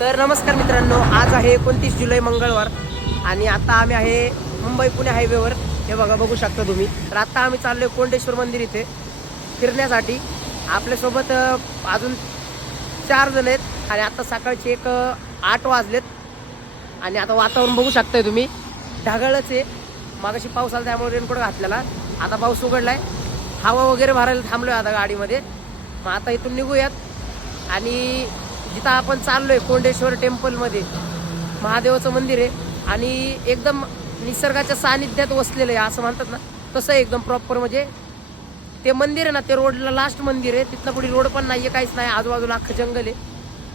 तर नमस्कार मित्रांनो, आज आहे 29 जुलै मंगळवार आणि आता आम्ही आहे मुंबई पुणे हायवेवर. हे बघा, बघू शकता तुम्ही. तर आता आम्ही चाललोय कोंडेश्वर मंदिर इथे फिरण्यासाठी. आपल्यासोबत अजून 4 जण आहेत आणि आता सकाळचे 8 वाजलेत आणि आता वातावरण बघू शकताय तुम्ही, ढगाळच आहे. मागाशी पाऊस आला त्यामुळे रेनकोट घातलेला, आता पाऊस उघडलाय. हवा वगैरे भरायला थांबलोय आता गाडीमध्ये. मग आता इथून निघूयात आणि जिथं आपण चाललोय कोंडेश्वर टेम्पलमध्ये, महादेवाचं मंदिर आहे आणि एकदम निसर्गाच्या सानिध्यात वसलेलं आहे असं म्हणतात ना, तसं एकदम प्रॉपर. म्हणजे ते मंदिर आहे ना, ते रोडला लास्ट मंदिर आहे. तिथनं पुढे रोड पण नाही आहे, काहीच नाही, आजूबाजूला अख्खं जंगल आहे.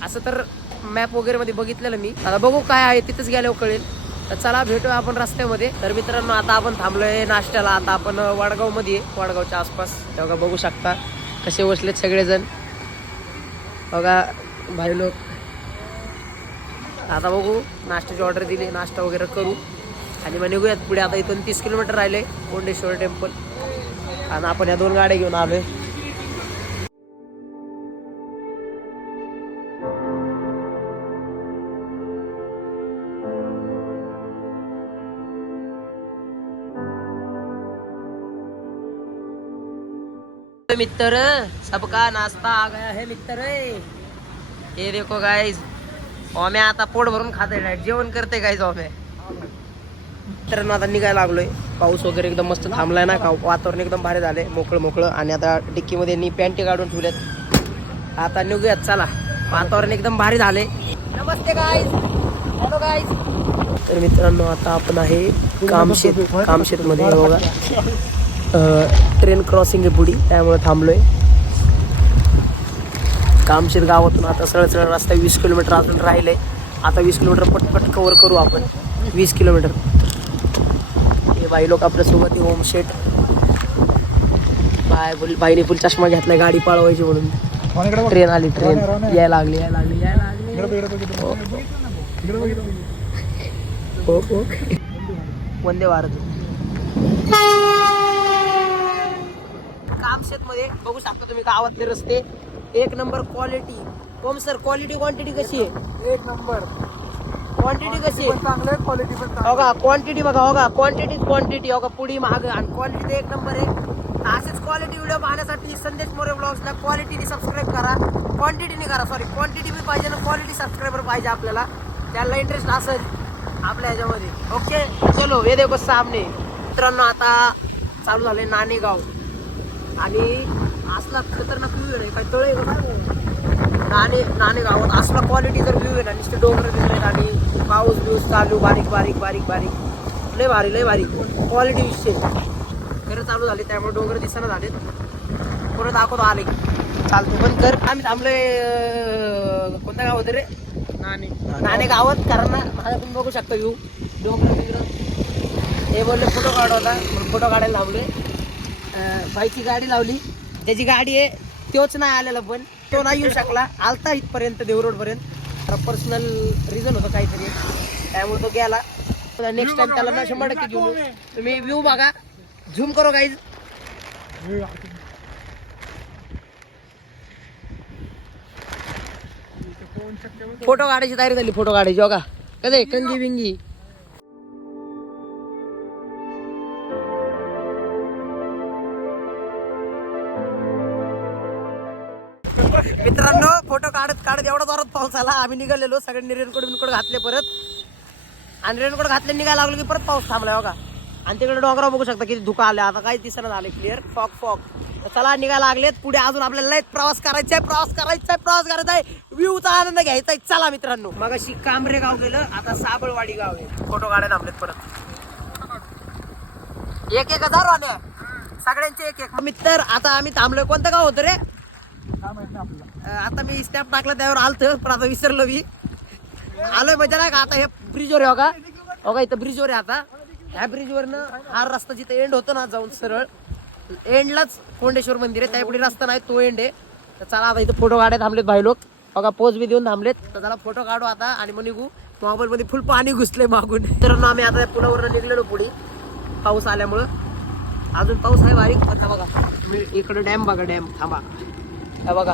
असं तर मॅप वगैरे मध्ये बघितलेलं मी. आता बघू काय आहे, तिथंच गेल्यावर कळेल. तर चला भेटूया आपण रस्त्यामध्ये. तर मित्रांनो, आता आपण थांबलोय नाश्त्याला. आता आपण वडगावमध्ये आहे, वडगावच्या आसपास. तेव्हा बघू शकता कसे बसलेत सगळेजण. बघा भाई लोक. आता बघू, नाश्त्याची ऑर्डर दिली, नाश्ता वगैरे करू आणि मग निघूयात पुढे. आता इथून 30 किलोमीटर राहिले कोंडेश्वर टेम्पल आणि आपण या 2 गाड्या घेऊन आलोय. मित्र, सबका नाश्ता आ गया है मित्र. हे देखो गाइस, ओम्या आता पोट भरून खाते, नाही जेवण करते गाइस ओम्या. मित्रांनो, आता निघायला लागलोय. पाऊस वगैरे एकदम मस्त थांबलाय ना, वातावरण एकदम भारी झालंय, मोकळं मोकळं. आणि आता डिक्कीमध्ये पॅन्टी काढून ठेवल्यात. आता निघूयात, चला. वातावरण एकदम भारी झालंय. नमस्ते गाइस, हॅलो गाइस. तर मित्रांनो, आता आपण आहे कामशेत मध्ये. बघा, ट्रेन क्रॉसिंग आहे पुढी, त्यामुळे थांबलोय. कामशेत गावातून आता सरळ रस्ता 20 किलोमीटर अजून राहिलंय. आता 20 किलोमीटर पटपट कव्हर करू आपण. 20 किलोमीटर. हे बाई लोक आपल्यासोबत, होम शेट. बाईने फुल चष्मा घेतलाय गाडी पळवायची म्हणून. ट्रेन आली, ट्रेन यायला लागली. हो, वंदे भारत. कामशेत मध्ये बघू शकता तुम्ही, गावातले रस्ते 1 number quality. Home sir, quality quantity कशी आहे? 1 नंबर. क्वांटिटी कशी आहे? चांगलं आहे, क्वालिटी पण चांगली. बघा क्वांटिटी, बघा क्वांटिटी बघा, पुढी महाग आणि क्वालिटी 1 नंबर आहे. असेच क्वालिटी व्हिडिओ पाहण्यासाठी संदेश मोरे ब्लॉग्सला क्वालिटीने सबस्क्राईब करा. क्वांटिटी बी पाहिजे ना, क्वालिटी सबस्क्रायबर पाहिजे आपल्याला. त्याला इंटरेस्ट असेल आपल्या ह्याच्यामध्ये. ओके, चलो ये देखो सामने. मित्रांनो, आता चालू झाले नाणेगाव आणि असला खतरनाक व्ह्यू आहे. काय तळे नाणेगावात असला क्वालिटी जर व्ह्यू आहे ना, नुसते डोंगर दिसत आणि पाऊस बिऊस चालू, बारीक लय भारी क्वालिटी विषय. खरं चालू झाले, त्यामुळे डोंगर दिसना झाले. पुढे दाखवतो आले की चालतो. पण कर, आम्ही थांबलोय कोणत्या गावात रे? नाणे गावात. कारण ना, माझा तुम्ही बघू शकता व्ह्यू, डोंगर. हे बोलले फोटो काढवता, फोटो काढायला थांबलोय. बाईकची गाडी लावली, त्याची गाडी आहे, तोच नाही आलेला, पण तो नाही येऊ शकला. आलता इथपर्यंत, देवरोड पर्यंत. पर्सनल रिझन होतं काहीतरी, त्यामुळे तो गेला. नेक्स्ट टाइम त्याला ना 100% घेऊन. तुम्ही व्ह्यू बघा, झूम करो गाईज. फोटो काढायची तयारी झाली, फोटो काढायची. बघा कधी कंगी बिंगी. मित्रांनो, फोटो काढत एवढा जोरात पाऊस आला. आम्ही निघालेलो, सगळ्यांनी रेनकोट घातले परत, आणि रेनकोट घातले निघायला लागलो की परत पाऊस थांबला. बघा, आणि तिकडे डोंगरावर बघू शकता किती धुका आले. आता काही दिसणं झाले, क्लिअर फॉग. तर चला, निघायला लागलेत. पुढे अजून आपल्याला लय प्रवास करायचा आहे. व्ह्यूचा आनंद घ्यायचा आहे. चला मित्रांनो, मगाशी कांबरे गाव गेलं, आता साबळवाडी गाव आहे. फोटो काढायला थांबलेत परत. 1,000 आले सगळ्यांचे 1,000. मित्र, आता आम्ही थांबलोय. कोणतं गाव होतं रे? आता मी स्टॅम्प टाकला त्यावर आलतं, पण आता विसरलो मी. आलोय म्हणजे नाही का, आता हे ब्रिजवर आहे. बघा इथं ब्रिजवर आहे. आता ह्या ब्रिजवरनं हा रस्ता जिथं एंड होतो ना, जाऊन सरळ एंडलाच कोंडेश्वर मंदिर आहे. त्यापुढे रस्ता नाही, तो एंड आहे. तर चला, आता इथं फोटो काढायला थांबलेत भाई लोक. बघा, पोज बी देऊन थांबलेत. तर चला फोटो काढू आता आणि मग निघू. मोबाईल मध्ये फुल पाणी घुसले मागून. तर आम्ही आता पुलावरनं निघलेलो पुढे, पाऊस आल्यामुळं. अजून पाऊस आहे बारीक. आता बघा इकडे डॅम, बघा डॅम. थांबा, बघा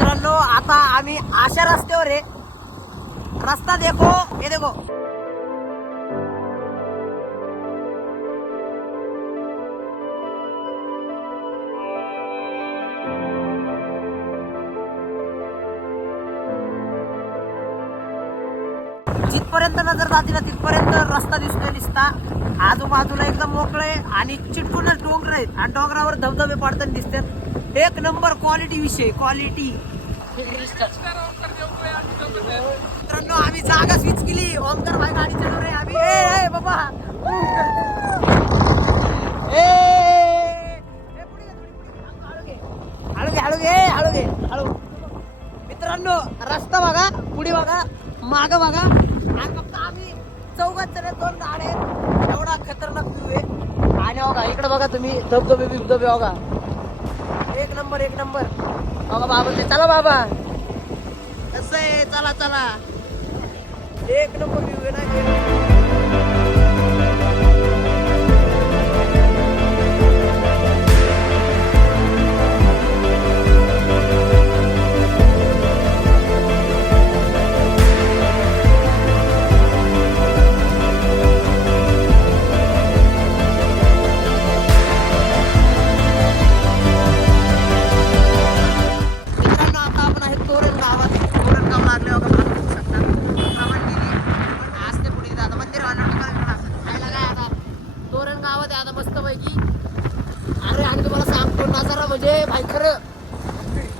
मित्रांनो आता आम्ही अशा रस्त्यावर आहे, रस्ता देखो हे देखो. जिथपर्यंत नजर जाते ना तिथपर्यंत रस्ता दिसता. आजूबाजूला एकदम मोकळे आणि चिटकूनच डोंगर आहेत आणि डोंगरावर धबधबे पडताना दिसतात. एक नंबर क्वालिटी विषय, क्वालिटी. मित्रांनो आम्ही जागा स्विच केली. ओमकार भाई गाडी चालू रे आम्ही. ए बाबा हळू घे. मित्रांनो रस्ता बघा, पुढे बघा, माग बघा. आणि फक्त आम्ही चौघात जण, 2 गाड्या. एवढा खतरनाक व्ह्यू आहे. आणि बघा इकडे बघा तुम्ही धबधबे बघा. एक नंबर बघा बाबा ते. चला बाबा कसं आहे, चला एक नंबर व्ह्यू आहे ना.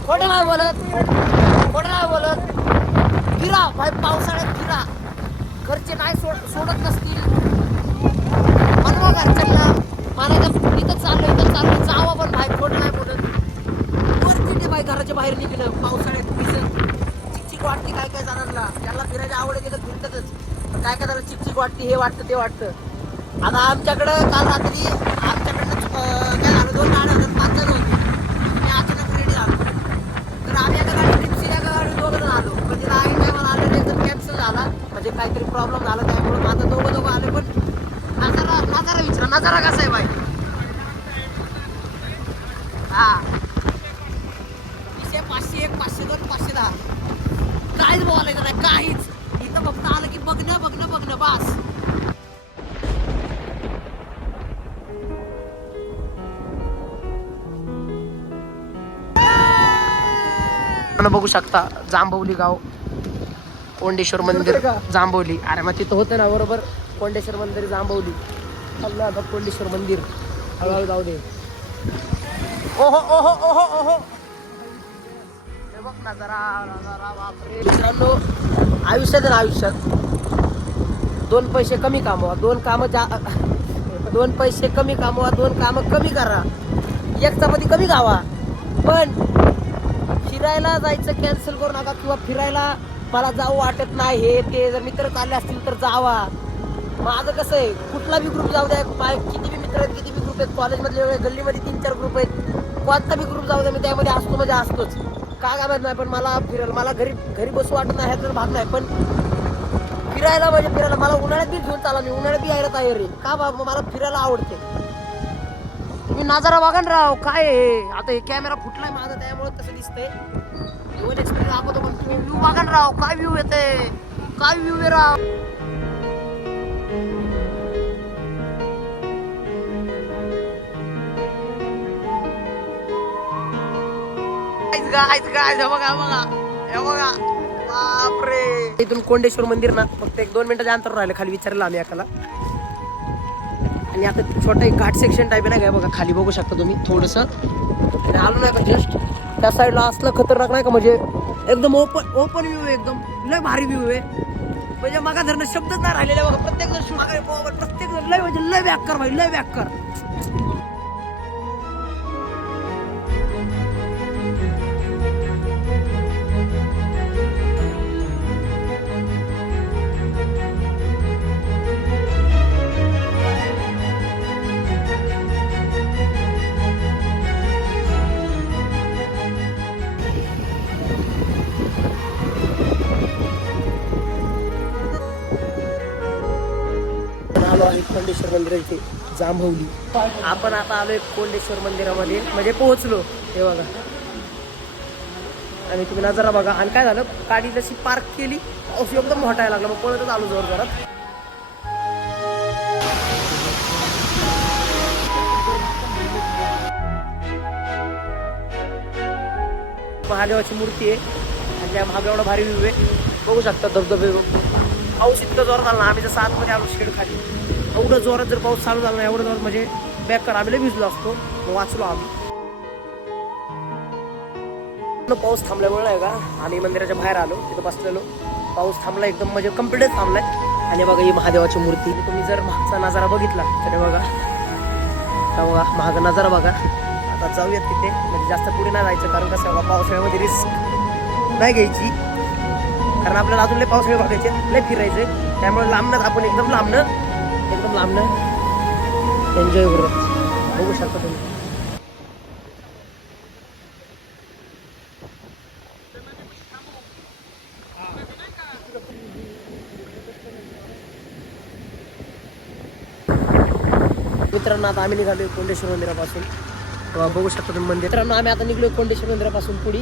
खोटं नाही बोलत. फिरा भाई, पावसाळ्यात फिरा. घरचे काय सोडत नसतील. म्हणवा घरच्यांना मला इथं चाललं जावं, पण भाई खोटं नाही बोलत. किती भाई घराच्या बाहेर निघणं पावसाळ्यात चिकचिक वाटते काय जणांना. ज्यांना फिरायची आवड आहे तिथं फिरतातच. काय जरा चिकचिक वाटते, हे वाटतं ते वाटतं. आता आमच्याकडं काल रात्री आमच्याकडनं काय झालं, 2 गाड्या होत्या, 5 जण होते. मी अचानक रेडी झालो. तर आम्ही एका गाडी ट्रिपची, एका गाडी 2 जण आलो. म्हणजे आईन टायमाला आलेलं एकदम कॅन्सल झाला. म्हणजे काहीतरी प्रॉब्लेम झाला त्यामुळे माझं दोघं आले. पण नजारा विचारा, नजारा कसा आहे बाई. हा 501, 502, 510 काहीच बोलायचं नाही, काहीच. इथं फक्त आलं की बघणं बास. बघू शकता जांभवली गाव, कोंडेश्वर मंदिर जांभवली. अरे मग तिथं होतं ना बरोबर, कोंडेश्वर मंदिर जांभवली. आता कोंडेश्वर मंदिर हळूहळू जाऊ दे. ओहो हे बघ नजारा बापरे. मित्रांनो आयुष्यात 2 पैसे कमी कमवा, 2 पैसे कमी कमवा, 2 कामं कमी करा, 1 चपाती कमी खावा. पण फिरायला जायचं कॅन्सल करू नका. किंवा फिरायला मला जाऊ वाटत नाही हे ते, जर मित्र चालले असतील तर जावा. माझं कसं आहे, कुठला बी ग्रुप जाऊ द्या, किती बी मित्र आहेत, किती बी ग्रुप आहेत, कॉलेजमधले वेगळे, गल्लीमध्ये 3-4 ग्रुप आहेत, कोणता बी ग्रुप जाऊ द्या, मी त्यामध्ये असतो म्हणजे असतोच. काय माहित नाही, पण मला फिरायला, मला घरी बसू वाटत नाही, ह्याचा भाग नाही. पण फिरायला मला उन्हाळ्यात बी घेऊन चाला, मी उन्हाळ्यात बी यायला तयार आहे. का बाबा मला फिरायला आवडते. तुम्ही नजारा बघा ना राव, काय आहे. आता हे कॅमेरा फुटलाय माझा त्यामुळे तसं दिसतंय. दोन एक्सपिरियन्स दाखवतो, पण तुम्ही व्ह्यू बघा ना राव, काय व्ह्यू येते, काय व्ह्यू आहे राव. बघा बापरे. इथून कोंडेश्वर मंदिर ना फक्त 1-2 मिनिटाच्या अंतर राहिलं. खाली विचारलं आम्ही एकाला. आणि आता छोटा एक घाट सेक्शन टाईप नाही काय बघा, खाली बघू शकता तुम्ही थोडंसं. आणि आलो नाही का जस्ट त्या साईडला असलं खतरनाक नाही का, म्हणजे एकदम ओपन व्ह्यू आहे, एकदम लय भारी व्ह्यू आहे. म्हणजे मगा धरणं शब्दच नाही राहिलेले बघा. प्रत्येक जण मागे प्रत्येक जण लय म्हणजे लय व्याक कर भाई, लय व्याक कर. कोंडेश्वर मंदिर इथे जांभवली. आपण आता आलोय कोंडेश्वर मंदिरामध्ये, म्हणजे पोहोचलो. हे बघा आणि तुम्ही नजारा बघा. आणि काय झालं, गाडी जशी पार्क केली पाऊस एकदम मोठा यायला लागला, मग पळतच आलो जोर जोरात. महादेवाची मूर्ती आहे आणि त्या महाग एवढा भारी व्ह्यू आहे, बघू शकता धबधबे. पाऊस इतकं जोरात आला ना, आम्ही जर 7 मध्ये आलो शेड खाली, एवढं जोरात जर पाऊस चालू झाला ना, एवढं जोरात म्हणजे बॅक आम्ही लय भिजलो असतो, मग वाचलो आम्ही. पाऊस थांबल्यामुळे नाही का आम्ही मंदिराच्या बाहेर आलो, तिथं बसलेलो. पाऊस थांबला एकदम, म्हणजे कम्प्लीटच थांबलाय. आणि बघा ही महादेवाची मूर्ती, तुम्ही जर मागचा नजारा बघितला तर बघा महाग नजारा बघा. आता जाऊयात तिथे, म्हणजे जास्त पुढे नाही जायचं, कारण कसं बघा पावसाळ्यामध्ये रिस्क नाही घ्यायची, कारण आपल्याला अजून लय पावसाळे बघायचे, लय फिरायचे. त्यामुळे लांबनं आपण एकदम लांबनं एन्जॉय करू. बघू शकता तुम्ही. मित्रांनो आता आम्ही निघालोय कोंडेश्वर मंदिरापासून, बघू शकता तुम्ही मंदिर. मित्रांनो आम्ही आता निघलोय कोंडेश्वर मंदिरापासून पुढे,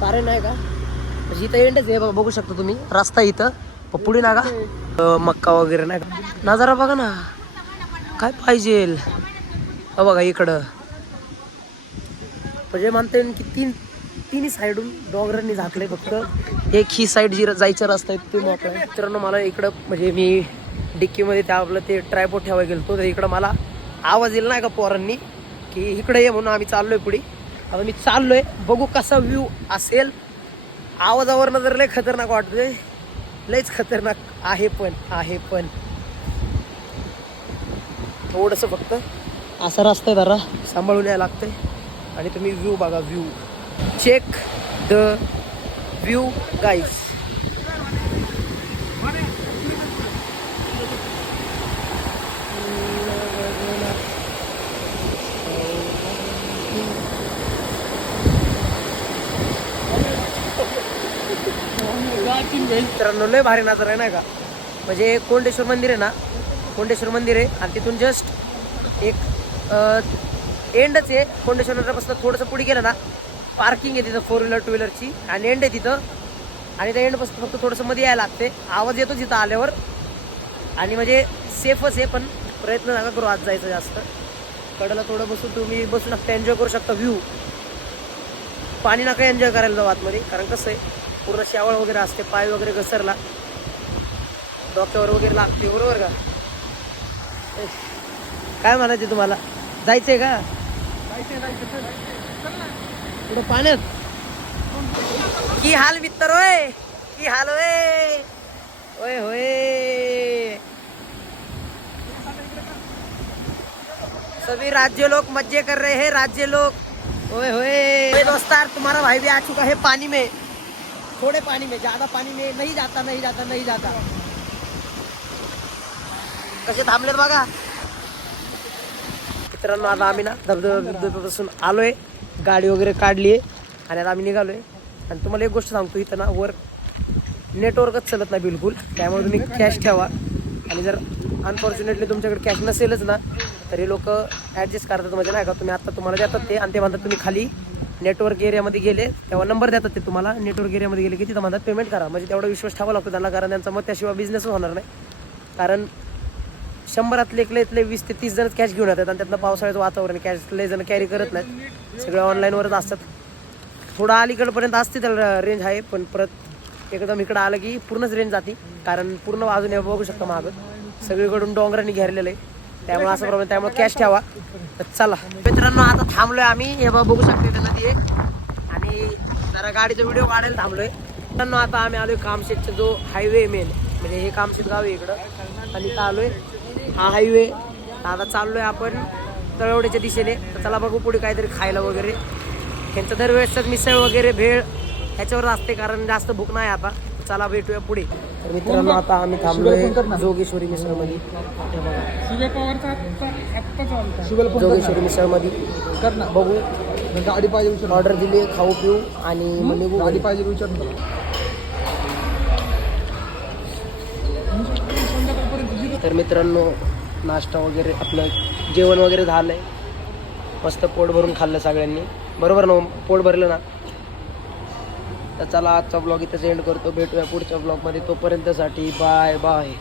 कारण नाही का म्हणजे इथं एंडच आहे बघा, बघू शकता तुम्ही रस्ता इथं, पुढे ना का मक्का वगैरे नाही का. नजारा बघा ना, काय पाहिजे. बघा इकडं म्हणजे म्हणता येईल की तिन्ही साईडून डोंगरांनी झाकले, फक्त एक ही साईड जी जायचं रस्ता आहे ते मोठं आहे. मित्रांनो मला इकडं म्हणजे मी डिक्कीमध्ये त्या आपलं ते ट्रायपॉड ठेवायला गेलो, तर इकडं मला आवाज येईल नाही का पोरांनी की इकडे ये, म्हणून आम्ही चाललोय पुढे. आता मी चाललोय, बघू कसा व्ह्यू असेल. आवाजावरनं जर लय खतरनाक वाटतोय, लयच खतरनाक आहे, पण थोडंसं फक्त असा रस्ता आहे, जरा सांभाळून यायला लागतंय. आणि तुम्ही व्ह्यू बघा, view check the view guys. मित्रांनो लय भारी नजारा आहे नाही का. म्हणजे कोंडेश्वर मंदिर आहे ना, कोंडेश्वर मंदिर आहे आणि तिथून जस्ट एक एंडच आहे. कोंडेश्वर मंदिरापासून थोडंसं पुढे गेलं ना, पार्किंग आहे तिथं 4 व्हीलर 2 व्हीलरची, आणि एंड आहे तिथं. आणि त्या एंडपासून फक्त थोडंसं मध्ये यायला लागते, आवाज येतो तिथं आल्यावर. आणि म्हणजे सेफच आहे, पण प्रयत्न नका करू आज जायचं जास्त. कडेला थोडं बसून तुम्ही बसू शकता, एन्जॉय करू शकता व्ह्यू. पाणी नका एन्जॉय करायला जाऊ आतमध्ये, कारण कसं आहे पूर्ण शावळ वगैरे असते, पाय वगैरे घसरला, डोक्यावर वगैरे लागते, बरोबर का. काय म्हणायचे तुम्हाला, जायचंय का पुढं पाण्यात. की हाल मित्र होय, की हाल होय होय. सभी राज्य लोग मजे कर रहे हैं, राज्य लोग ओए होए. दोस्तार तुम्हारा भाई भी आ चुका है पानी में, थोड़े पानी में, ज्यादा पानी में नहीं जाता. कसे थांबलेत बघा. मित्रांनो आता आम्ही ना धबधब्यापासून आलोय, गाडी वगैरे काढली आहे आणि आता आम्ही निघालोय. आणि तुम्हाला एक गोष्ट सांगतो, इथं ना वर नेटवर्कच चालत नाही बिलकुल, त्यामुळे तुम्ही कॅश ठेवा. आणि जर अनफॉर्च्युनेटली तुमच्याकडे कॅश नसेलच ना, तरी लोक ॲडजस्ट करतात, म्हणजे नाही का तुम्ही आता तुम्हाला देतात ते, आणि ते म्हणतात तुम्ही खाली नेटवर्क एरियामध्ये गेले तेव्हा नंबर देतात ते तुम्हाला. नेटवर्क एरियामध्ये गेले की तिथं म्हणतात पेमेंट करा, म्हणजे तेवढा विश्वास ठेवा लागतो त्यांना, कारण त्यांचा मग त्याशिवाय बिझनेस होणार नाही. कारण 100 इथले 20 ते 30 जणच कॅश घेऊन येतात, आणि त्यातलं पावसाळ्याचं वातावरण कॅश लय जण कॅरी करत नाहीत, सगळं ऑनलाईनवरच असतात. थोडं अलीकडपर्यंत असते त्याला रेंज आहे, पण परत एकदम इकडं आलं की पूर्णच रेंज जाते, कारण पूर्ण बाजूने बघू शकता मागं सगळीकडून डोंगरांनी घेरलेलं आहे, त्यामुळे असं प्रॉब्लेम. त्यामुळे कॅश ठेवा. तर चला मित्रांनो आता थांबलोय आम्ही, हे बघा बघू शकता इथं नदी आहे, आणि जरा गाडीचा व्हिडिओ काढायला थांबलोय. मित्रांनो आता आम्ही आलोय कामशेतचा जो हायवे मेन, म्हणजे हे कामशेत गाव आहे इकडं, आणि इथं आलोय हा हायवे. आता चाललोय आपण तळवड्याच्या दिशेने. तर चला बघू पुढे काहीतरी खायला वगैरे. त्यांचं दरवेळेसच मिसळ वगैरे भेळ ह्याच्यावर असते, कारण जास्त भूक नाही आता. चला भेटूया पुढे. तर मित्रांनो आता आम्ही थांबलोय जोगेश्वरी मिसळमध्ये. जोगेश्वरी मिसळमध्ये बघू, गाडी पाहिजे ऑर्डर दिली, खाऊ पिऊ आणि निघू. गाडी पाहिजे विचार. तर मित्रांनो नाश्ता वगैरे आपलं जेवण वगैरे झालंय, मस्त पोट भरून खाल्लं सगळ्यांनी, बरोबर ना, पोट भरलं ना. तर चला आजचा ब्लॉग इथेच एंड करतो. भेटूया पुढच्या ब्लॉगमध्ये. तोपर्यंतसाठी बाय बाय.